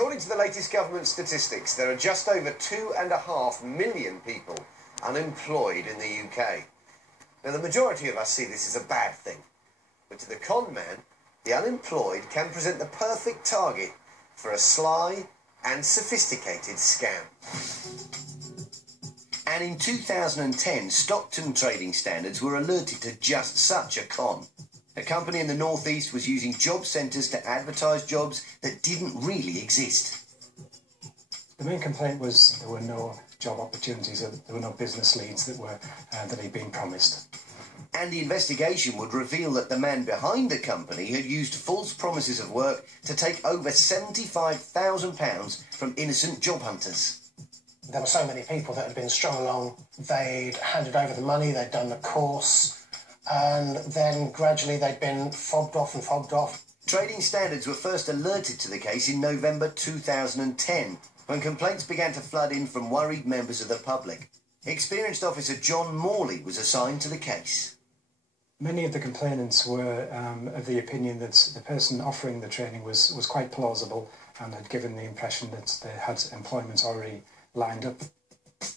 According to the latest government statistics, there are just over 2.5 million people unemployed in the UK. Now, the majority of us see this as a bad thing, but to the con man, the unemployed can present the perfect target for a sly and sophisticated scam. And in 2010, Stockton Trading Standards were alerted to just such a con. A company in the northeast was using job centres to advertise jobs that didn't really exist. The main complaint was there were no job opportunities, there were no business leads that had been promised. And the investigation would reveal that the man behind the company had used false promises of work to take over £75,000 from innocent job hunters. There were so many people that had been strung along. They'd handed over the money, they'd done the course, and then gradually they'd been fobbed off and fobbed off. Trading Standards were first alerted to the case in November 2010, when complaints began to flood in from worried members of the public. Experienced officer John Morley was assigned to the case. Many of the complainants were of the opinion that the person offering the training was quite plausible and had given the impression that they had employment already lined up.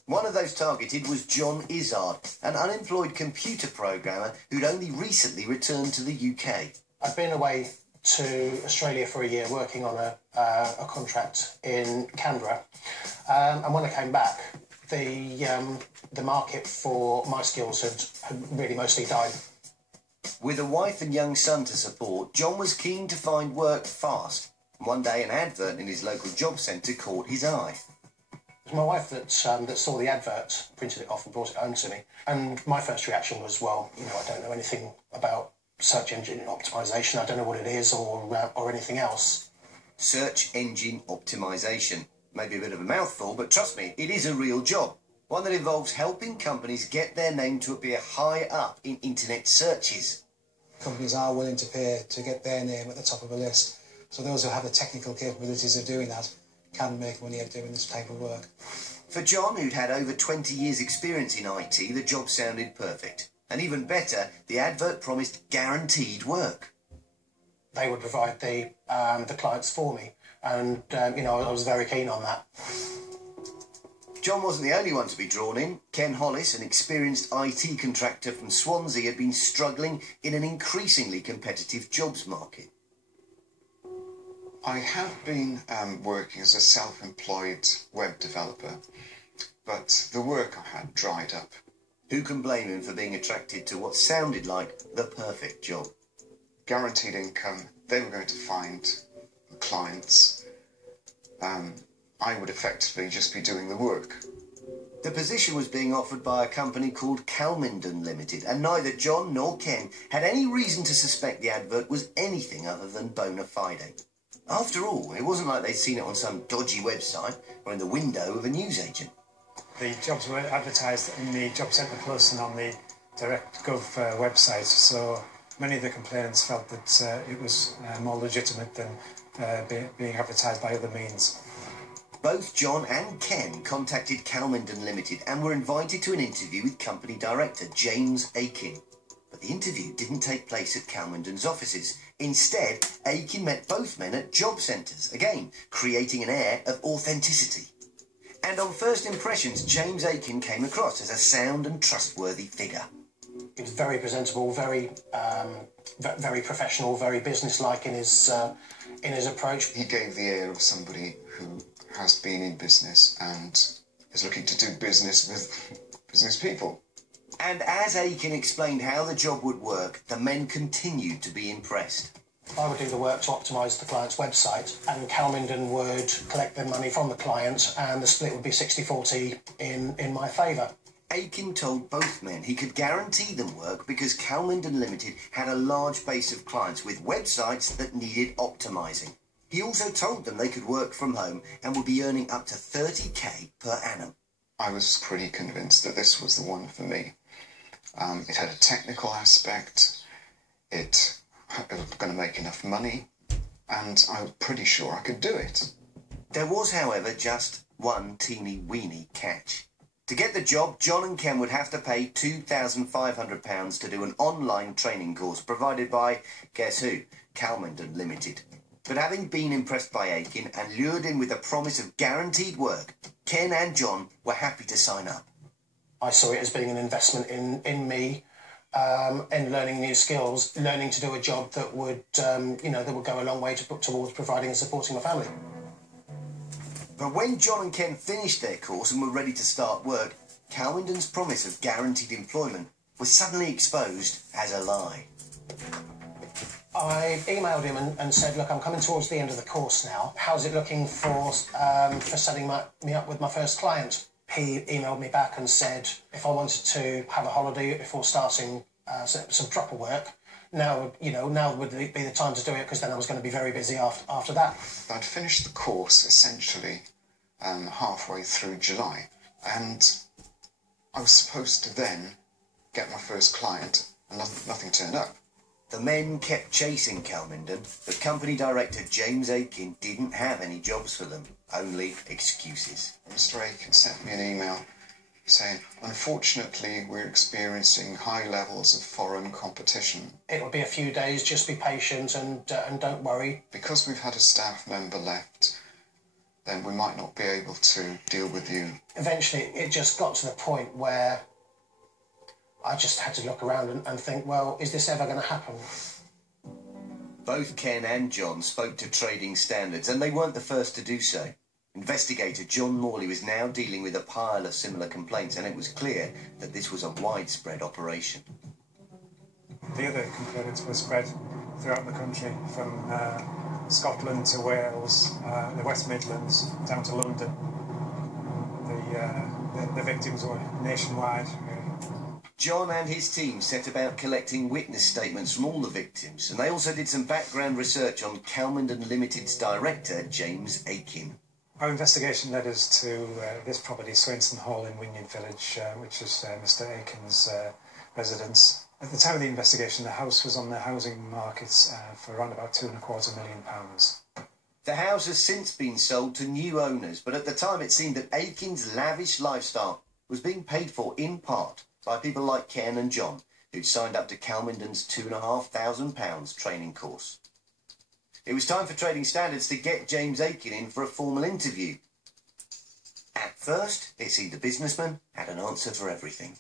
One of those targeted was John Izzard, an unemployed computer programmer who'd only recently returned to the UK. I'd been away to Australia for a year working on a contract in Canberra, and when I came back, the market for my skills had really mostly died. With a wife and young son to support, John was keen to find work fast. One day, an advert in his local job centre caught his eye. It was my wife that saw the advert, printed it off and brought it home to me. And my first reaction was, well, I don't know anything about search engine optimisation. I don't know what it is or anything else. Search engine optimisation. Maybe a bit of a mouthful, but trust me, it is a real job. One that involves helping companies get their name to appear high up in internet searches. Companies are willing to pay to get their name at the top of a list. So those who have the technical capabilities of doing that can make money at doing this type of work. For John, who'd had over 20 years' experience in IT, the job sounded perfect. And even better, the advert promised guaranteed work. They would provide the clients for me, and I was very keen on that. John wasn't the only one to be drawn in. Ken Hollis, an experienced IT contractor from Swansea, had been struggling in an increasingly competitive jobs market. I have been working as a self-employed web developer, but the work I had dried up. Who can blame him for being attracted to what sounded like the perfect job? Guaranteed income, they were going to find clients. I would effectively just be doing the work. The position was being offered by a company called Kalmindon Limited, and neither John nor Ken had any reason to suspect the advert was anything other than bona fide. After all, it wasn't like they'd seen it on some dodgy website or in the window of a newsagent. The jobs were advertised in the Job Centre Plus and on the DirectGov website, so many of the complainants felt that it was more legitimate than being advertised by other means. Both John and Ken contacted Kalmindon Limited and were invited to an interview with company director James Akin. But the interview didn't take place at Kalmindon's offices. Instead, Akin met both men at job centres, again creating an air of authenticity. And on first impressions, James Akin came across as a sound and trustworthy figure. He was very presentable, very professional, very businesslike in his approach. He gave the air of somebody who has been in business and is looking to do business with business people. And as Akin explained how the job would work, the men continued to be impressed. I would do the work to optimise the client's website, and Kalmindon would collect the money from the client, and the split would be 60-40 in my favour. Akin told both men he could guarantee them work because Kalmindon Limited had a large base of clients with websites that needed optimising. He also told them they could work from home and would be earning up to 30k per annum. I was pretty convinced that this was the one for me. It had a technical aspect, it was going to make enough money, and I was pretty sure I could do it. There was, however, just one teeny-weeny catch. To get the job, John and Ken would have to pay £2,500 to do an online training course provided by, guess who, Kalmindon Limited. But having been impressed by Akin and lured in with a promise of guaranteed work, Ken and John were happy to sign up. I saw it as being an investment in me, in learning new skills, learning to do a job that would, that would go a long way towards providing and supporting my family. But when John and Ken finished their course and were ready to start work, Kalmindon's promise of guaranteed employment was suddenly exposed as a lie. I emailed him and said, look, I'm coming towards the end of the course now. How's it looking for setting me up with my first client? He emailed me back and said if I wanted to have a holiday before starting some proper work, now would be the time to do it, because then I was going to be very busy after that. I'd finished the course essentially halfway through July, and I was supposed to then get my first client, and nothing turned up. The men kept chasing Kalmindon, but company director James Akin didn't have any jobs for them, only excuses. Mr. Akin sent me an email saying, unfortunately, we're experiencing high levels of foreign competition. It'll be a few days, just be patient and don't worry. Because we've had a staff member left, then we might not be able to deal with you. Eventually, it just got to the point where I just had to look around and think, well, is this ever going to happen? Both Ken and John spoke to trading standards, and they weren't the first to do so. Investigator John Morley was now dealing with a pile of similar complaints, and it was clear that this was a widespread operation. The other complaints were spread throughout the country, from Scotland to Wales, the West Midlands, down to London. The victims were nationwide, really. John and his team set about collecting witness statements from all the victims, and they also did some background research on Kalmindon Limited's director, James Akin. Our investigation led us to this property, Swainson Hall in Wynyard Village, which is Mr. Akin's residence. At the time of the investigation, the house was on the housing markets for around about £2.25 million. The house has since been sold to new owners, but at the time it seemed that Akin's lavish lifestyle was being paid for in part by people like Ken and John, who'd signed up to Kalmindon's £2,500 training course. It was time for Trading Standards to get James Akin in for a formal interview. At first, it seemed the businessman had an answer for everything.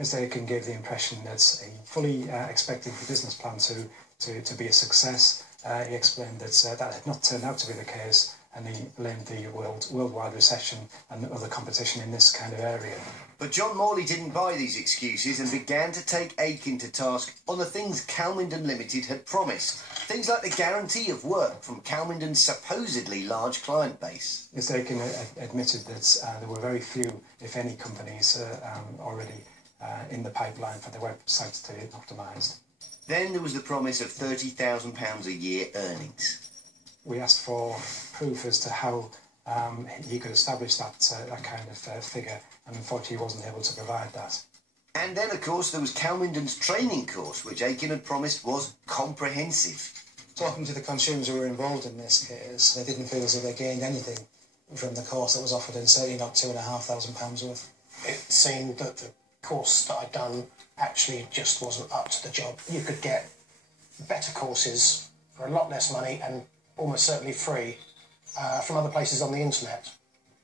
Mr. Akin gave the impression that he fully expected the business plan to be a success. He explained that that had not turned out to be the case, and he blamed the worldwide recession and other competition in this kind of area. But John Morley didn't buy these excuses and began to take Akin to task on the things Kalmindon Limited had promised. Things like the guarantee of work from Kalmindon's supposedly large client base. Mr. Akin admitted that there were very few, if any, companies already in the pipeline for their websites to be optimised. Then there was the promise of £30,000 a year earnings. We asked for proof as to how he could establish that kind of figure, and unfortunately he wasn't able to provide that. And then, of course, there was Kalmindon's training course, which Akin had promised was comprehensive. Talking to the consumers who were involved in this case, they didn't feel as though they gained anything from the course that was offered, and certainly not £2,500 worth. It seemed that the course that I'd done actually just wasn't up to the job. You could get better courses for a lot less money and almost certainly free from other places on the internet.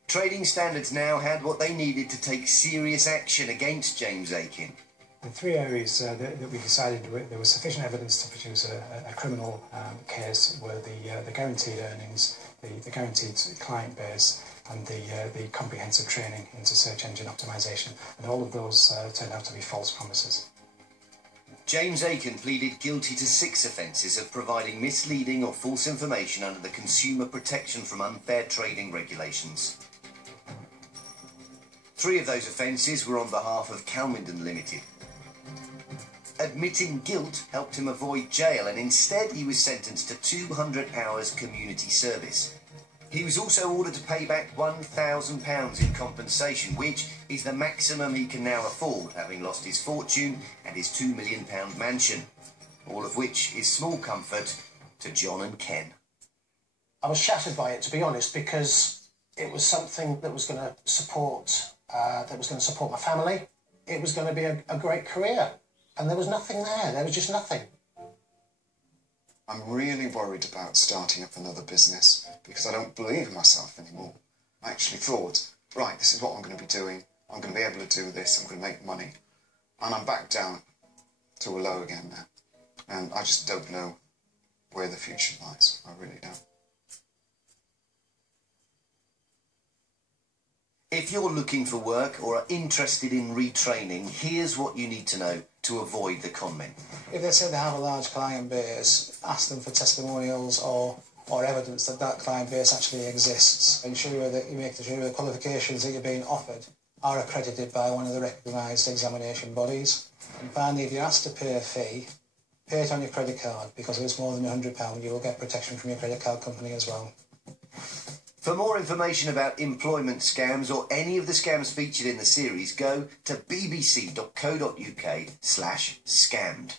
Trading Standards now had what they needed to take serious action against James Akin. The three areas that we decided there was sufficient evidence to produce a criminal case were the guaranteed earnings, the guaranteed client base, and the comprehensive training into search engine optimisation. And all of those turned out to be false promises. James Akin pleaded guilty to 6 offences of providing misleading or false information under the Consumer Protection from Unfair Trading regulations. 3 of those offences were on behalf of Kalmindon Limited. Admitting guilt helped him avoid jail, and instead he was sentenced to 200 hours community service. He was also ordered to pay back £1,000 in compensation, which is the maximum he can now afford, having lost his fortune and his £2 million mansion, all of which is small comfort to John and Ken. I was shattered by it, to be honest, because it was something that was going to support my family. It was going to be a great career, and there was nothing there. There was just nothing. I'm really worried about starting up another business because I don't believe in myself anymore. I actually thought, right, this is what I'm going to be doing. I'm going to be able to do this. I'm going to make money. And I'm back down to a low again now. And I just don't know where the future lies. I really don't. If you're looking for work or are interested in retraining, here's what you need to know to avoid the con men. If they say they have a large client base, ask them for testimonials or evidence that that client base actually exists. Ensure that you make sure the qualifications that you're being offered are accredited by one of the recognised examination bodies. And finally, if you're asked to pay a fee, pay it on your credit card, because if it's more than £100, you will get protection from your credit card company as well. For more information about employment scams or any of the scams featured in the series, go to bbc.co.uk/scammed.